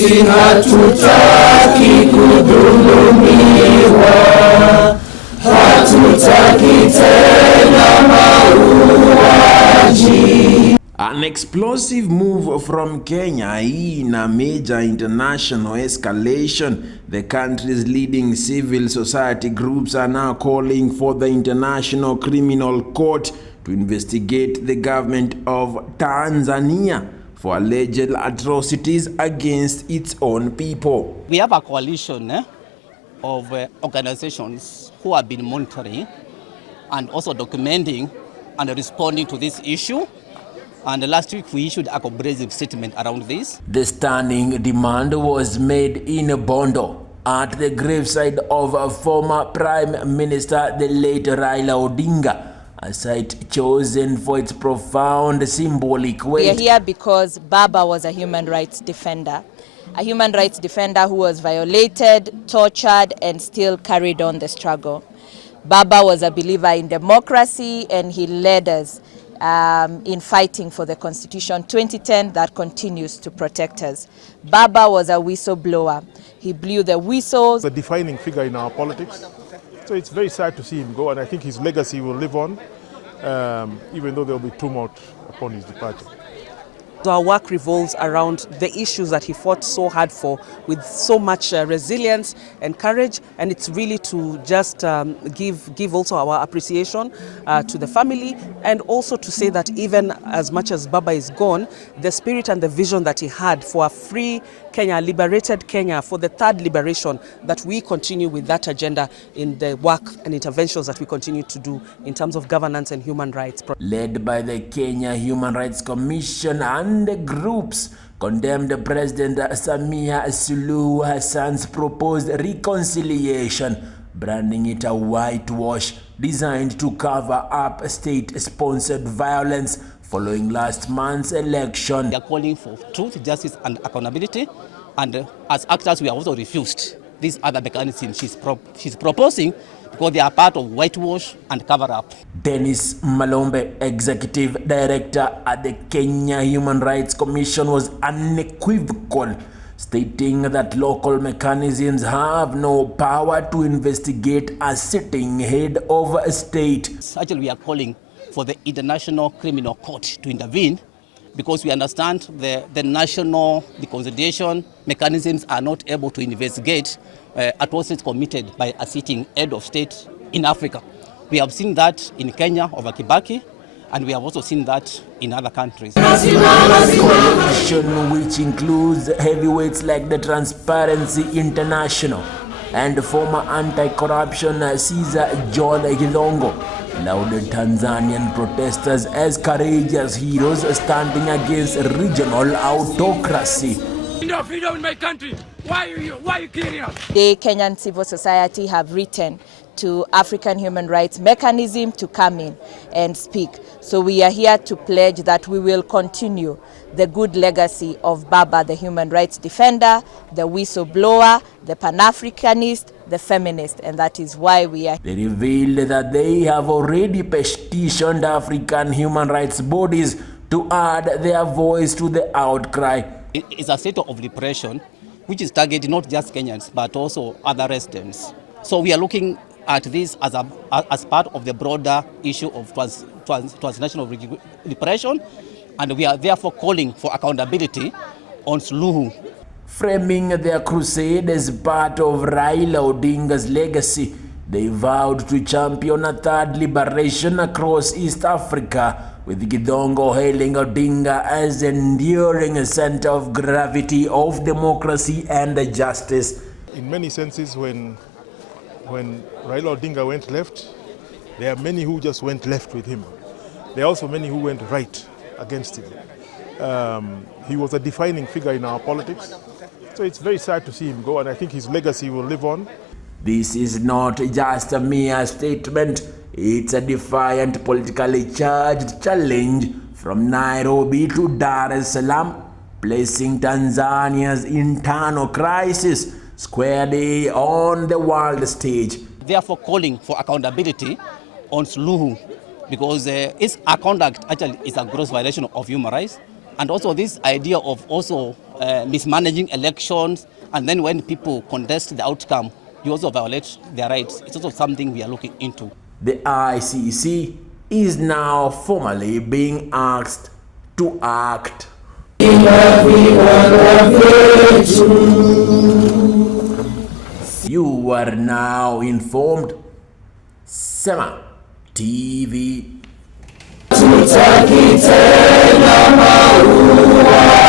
Sisi hatutaki kudhulumiwa, hatutaki tena mauaji. An explosive move from Kenya in a major international escalation. The country's leading civil society groups are now calling for the International Criminal Court to investigate the government of Tanzania for alleged atrocities against its own people. We have a coalition of organizations who have been monitoring and also documenting and responding to this issue. And last week we issued a comprehensive statement around this. The stunning demand was made in Bondo at the graveside of former Prime Minister, the late Raila Odinga, a site chosen for its profound symbolic weight. We are here because Baba was a human rights defender. A human rights defender who was violated, tortured, and still carried on the struggle. Baba was a believer in democracy, and he led us in fighting for the Constitution 2010 that continues to protect us. Baba was a whistleblower. He blew the whistles. A defining figure in our politics. So it's very sad to see him go, and I think his legacy will live on, even though there will be tumult upon his departure. Our work revolves around the issues that he fought so hard for with so much resilience and courage, and it's really to just give also our appreciation to the family, and also to say that even as much as Baba is gone, the spirit and the vision that he had for a free Kenya, liberated Kenya, for the third liberation, that we continue with that agenda in the work and interventions that we continue to do in terms of governance and human rights. Led by the Kenya Human Rights Commission and the groups condemned President Samia Suluhu Hassan's proposed reconciliation, branding it a whitewash designed to cover up state-sponsored violence following last month's election. We are calling for truth, justice, and accountability, and as actors we are also refused these other mechanisms she's proposing, because they are part of whitewash and cover-up. Dennis Malombe, Executive Director at the Kenya Human Rights Commission, was unequivocal, stating that local mechanisms have no power to investigate a sitting head of a state. Actually, we are calling for the International Criminal Court to intervene, because we understand the reconciliation mechanisms are not able to investigate atrocities committed by a sitting head of state in Africa. We have seen that in Kenya over Kibaki, and we have also seen that in other countries. The coalition, which includes heavyweights like the Transparency International and former anti-corruption Caesar John Githongo, lauded Tanzanian protesters as courageous heroes standing against regional autocracy. No freedom in my country. Why are you killing us? The Kenyan civil society have written to African human rights mechanism to come in and speak. So we are here to pledge that we will continue the good legacy of Baba, the human rights defender, the whistleblower, the Pan-Africanist, the feminist, and that is why we are. They revealed that they have already petitioned African human rights bodies to add their voice to the outcry. It's a state of repression which is targeting not just Kenyans but also other residents. So we are looking at this as part of the broader issue of transnational repression, and we are therefore calling for accountability on Suluhu. Framing their crusade as part of Raila Odinga's legacy, they vowed to champion a third liberation across East Africa, with Githongo hailing Odinga as an enduring center of gravity of democracy and justice. In many senses, when Raila Odinga went left, there are many who just went left with him. There are also many who went right against him. He was a defining figure in our politics. So it's very sad to see him go, and I think his legacy will live on. This is not just a mere statement, it's a defiant, politically charged challenge from Nairobi to Dar es Salaam, placing Tanzania's internal crisis squarely on the world stage. Therefore calling for accountability on Suluhu, because his conduct actually is a gross violation of human rights, And also this idea of also mismanaging elections, and then when people contest the outcome, you also violate their rights. It's also something we are looking into. The ICC is now formally being asked to act. You are now informed. Sema TV. Tutakitenda mauaji.